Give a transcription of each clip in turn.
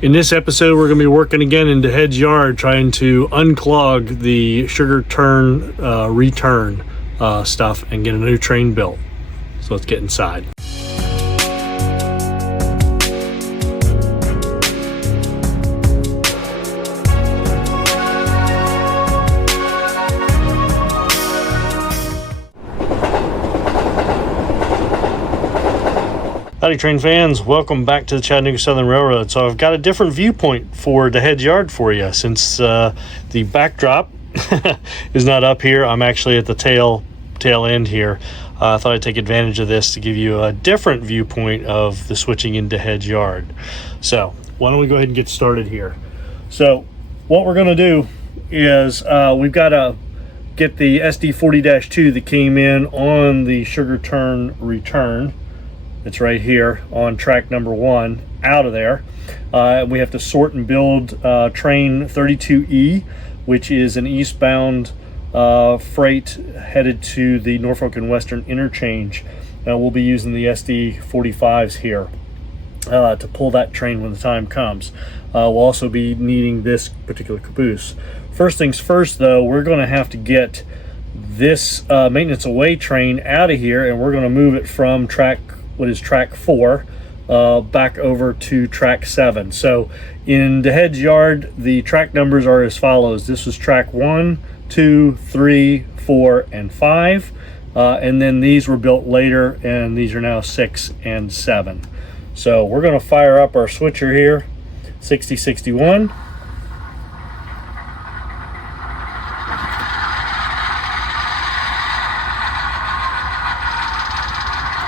In this episode, we're going to be working again in DeHeads Yard, trying to unclog the sugar turn return stuff and get a new train built. So let's get inside. Howdy train fans, welcome back to the Chattanooga Southern Railroad. So I've got a different viewpoint for DeHeads Yard for you, since the backdrop is not up here. I'm actually at the tail end here. I thought I'd take advantage of this to give you a different viewpoint of the switching in DeHeads Yard. So why don't we go ahead and get started here. So what we're going to do is we've got to get the SD40-2 that came in on the sugar turn return. It's right here on track number 1 out of there. We have to sort and build train 32E, which is an eastbound freight headed to the Norfolk and Western interchange. We'll be using the SD45s here to pull that train when the time comes. We'll also be needing this particular caboose. First things first though, we're going to have to get this maintenance away train out of here, and we're going to move it from track 4 back over to track 7. So in DeHeads Yard, the track numbers are as follows. This was track 1, 2, 3, 4, and 5. And then these were built later, and these are now 6 and 7. So we're going to fire up our switcher here, 6061.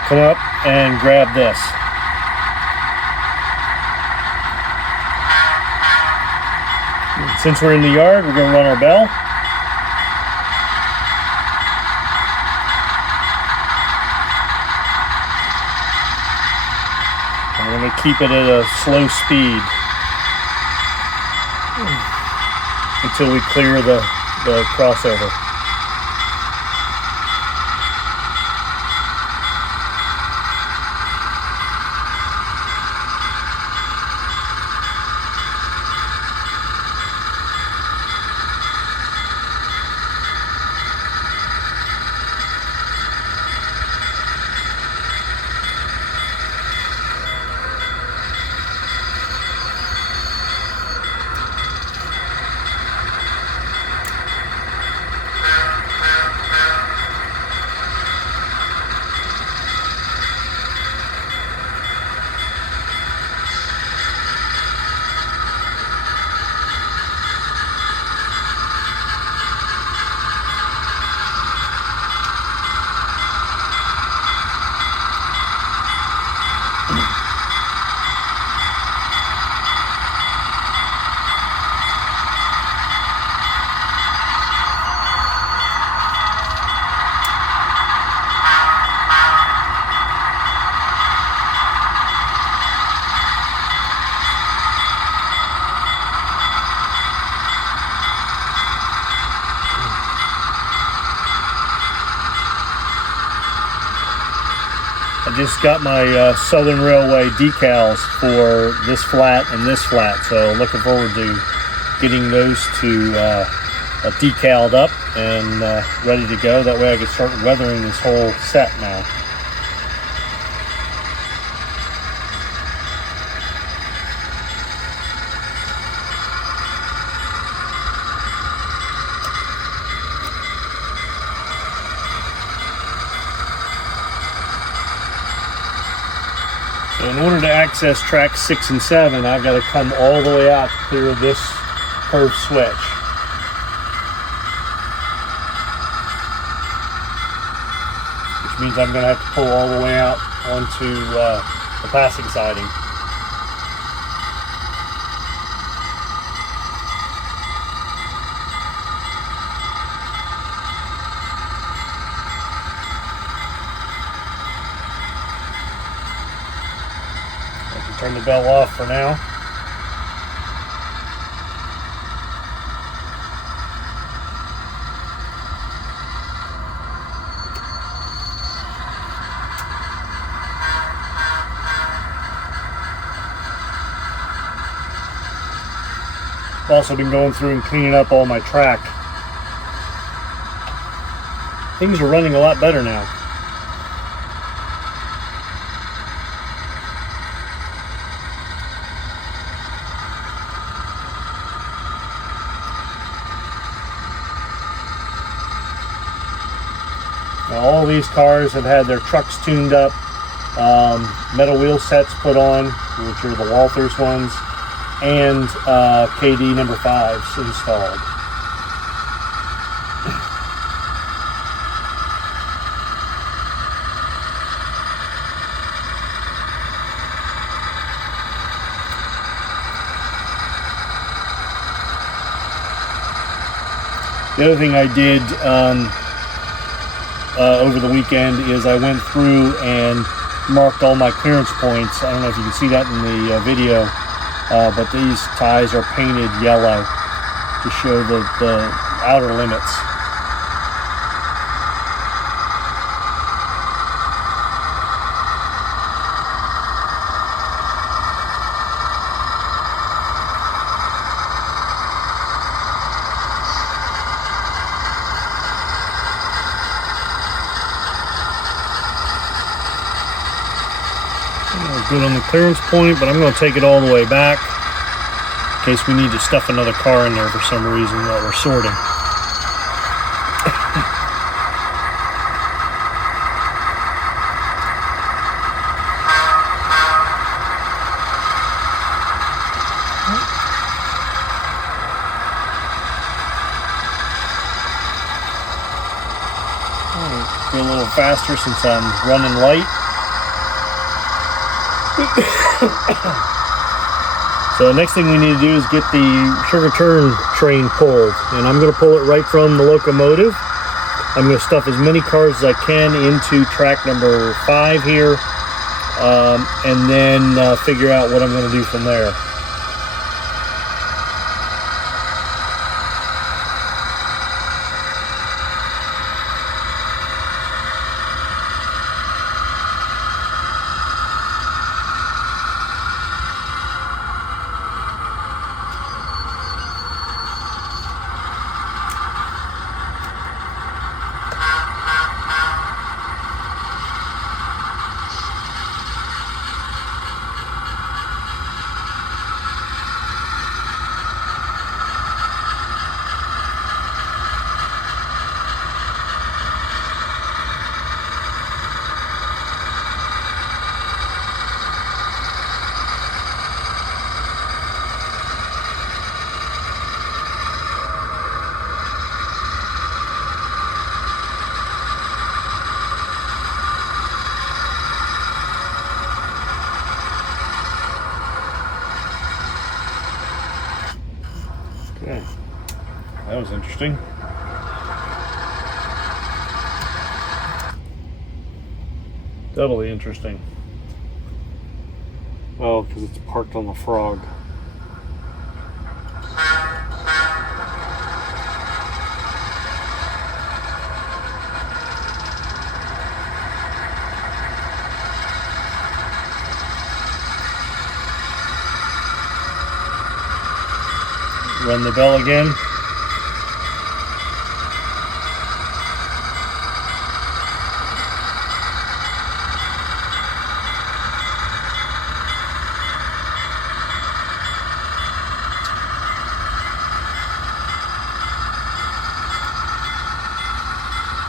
Come up and grab this. Since we're in the yard, we're going to run our bell. And we're going to keep it at a slow speed until we clear the crossover. I just got my Southern Railway decals for this flat and this flat, so looking forward to getting those two decaled up and ready to go. That way I can start weathering this whole set now. So in order to access tracks 6 and 7, I've got to come all the way out to clear this curved switch. Which means I'm going to have to pull all the way out onto the passing siding. Turn the bell off for now. I've also been going through and cleaning up all my track. Things are running a lot better now. Now, all these cars have had their trucks tuned up, metal wheel sets put on, which are the Walthers ones, and KD number 5s installed. The other thing I did over the weekend is I went through and marked all my clearance points. I don't know if you can see that in the video, but these ties are painted yellow to show the outer limits. Good on the clearance point, but I'm going to take it all the way back in case we need to stuff another car in there for some reason while we're sorting. Go a little faster since I'm running light. So the next thing we need to do is get the sugar turn train pulled, and I'm going to pull it right from the locomotive. I'm going to stuff as many cars as I can into track number 5 here, and then figure out what I'm going to do from there. Okay, that was interesting. Doubly interesting. Oh, because it's parked on the frog. Run the bell again.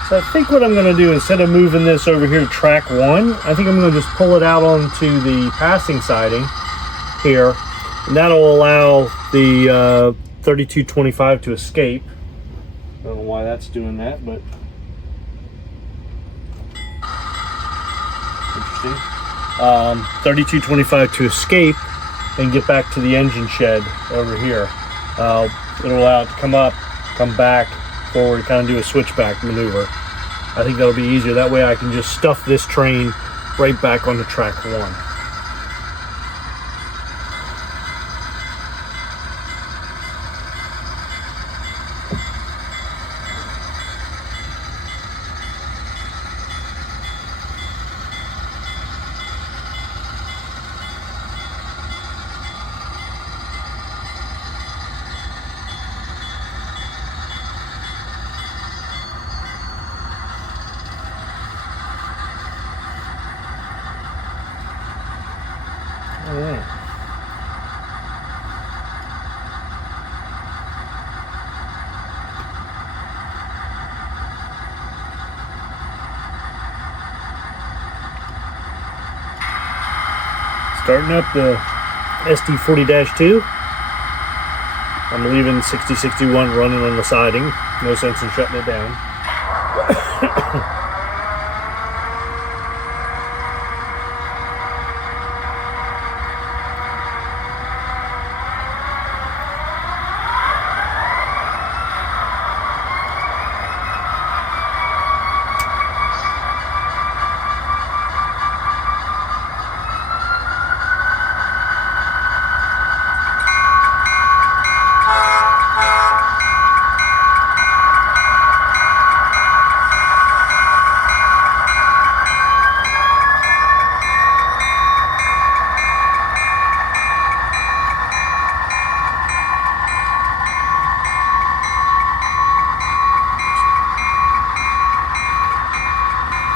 So I think what I'm going to do, instead of moving this over here to track 1, I think I'm going to just pull it out onto the passing siding here, and that'll allow the 3225 to escape. I don't know why that's doing that, but interesting. 3225 to escape and get back to the engine shed over here. It'll allow it to come up, come back, forward, kind of do a switchback maneuver. I think that'll be easier. That way I can just stuff this train right back onto track 1. Starting up the SD40-2. I'm leaving 6061 running on the siding. No sense in shutting it down.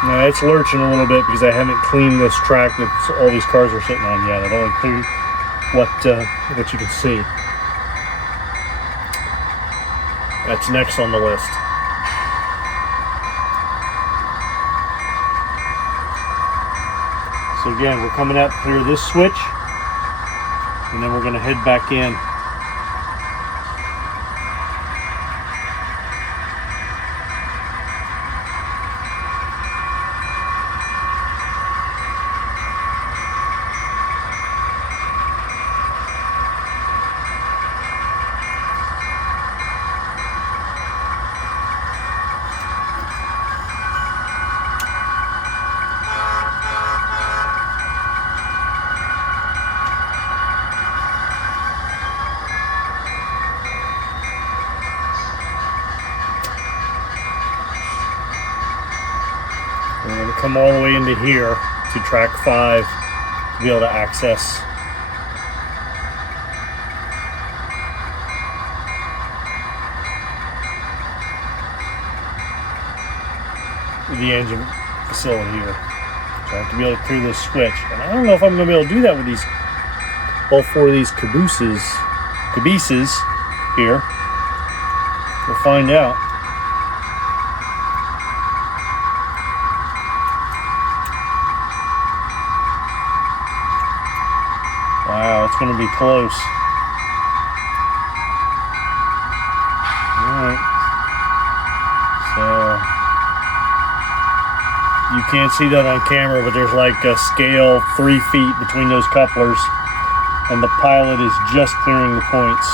Now it's lurching a little bit because I haven't cleaned this track that all these cars are sitting on yet. I've only cleaned what you can see. That's next on the list. So again, we're coming out through this switch, and then we're going to head back in. We're going to come all the way into here to track 5 to be able to access the engine facility here. So I have to be able to clear this switch. And I don't know if I'm going to be able to do that with these, all 4 of these cabooses here. We'll find out. Wow, it's going to be close. Alright. So, you can't see that on camera, but there's like a scale 3 feet between those couplers, and the pilot is just clearing the points.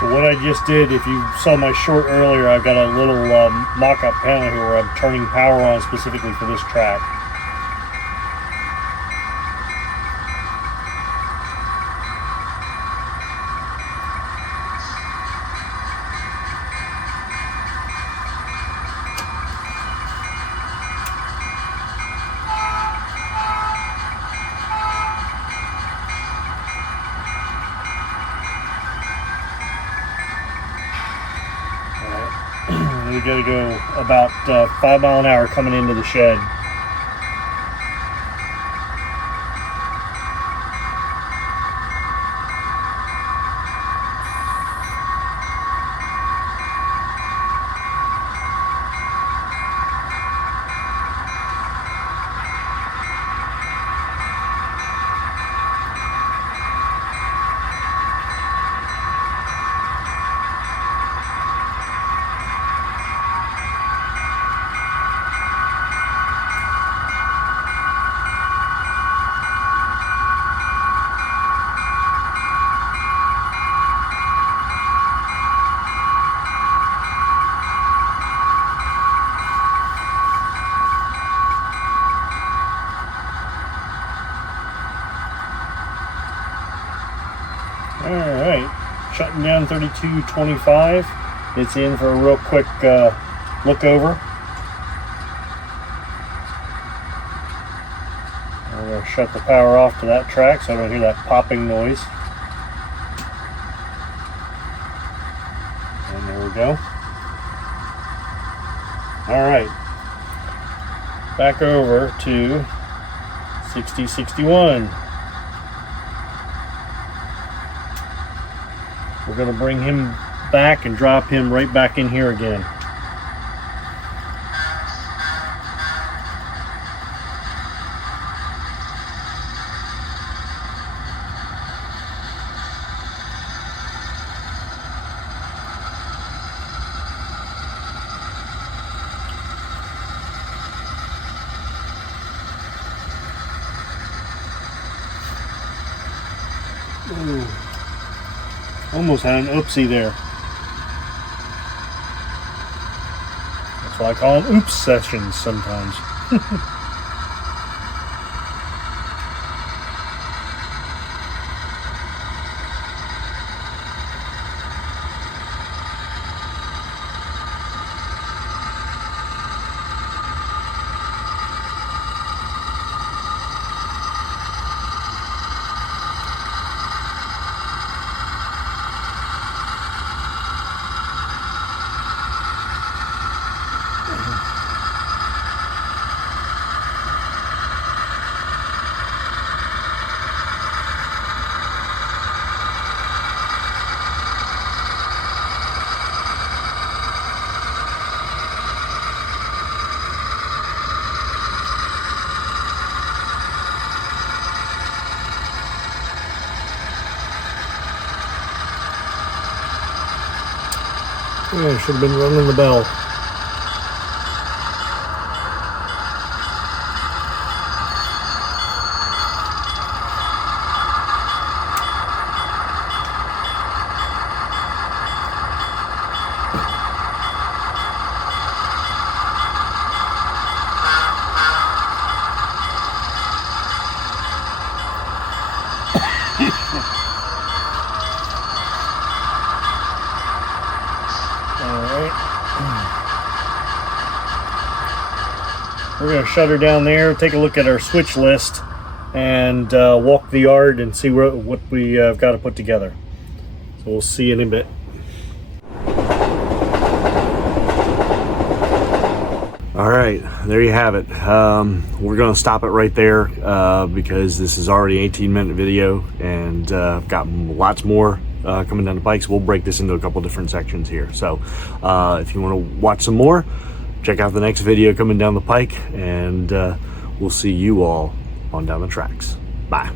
So what I just did, if you saw my short earlier, I've got a little mock-up panel here where I'm turning power on specifically for this track. We got to go about 5 miles an hour coming into the shed. shutting down 3225. It's in for a real quick look over. I'm going to shut the power off to that track so I don't hear that popping noise. And there we go. Alright. Back over to 6061. We're going to bring him back and drop him right back in here again. Ooh. Almost had an oopsie there. That's why I call them oops sessions sometimes. Yeah, should have been running the bell. We're going to shut her down there, take a look at our switch list, and walk the yard and see what we have got to put together. So we'll see you in a bit. All right, there you have it. We're going to stop it right there because this is already an 18-minute video, and I've got lots more coming down the pike, so we'll break this into a couple different sections here. So if you want to watch some more, check out the next video coming down the pike, and we'll see you all on down the tracks. Bye.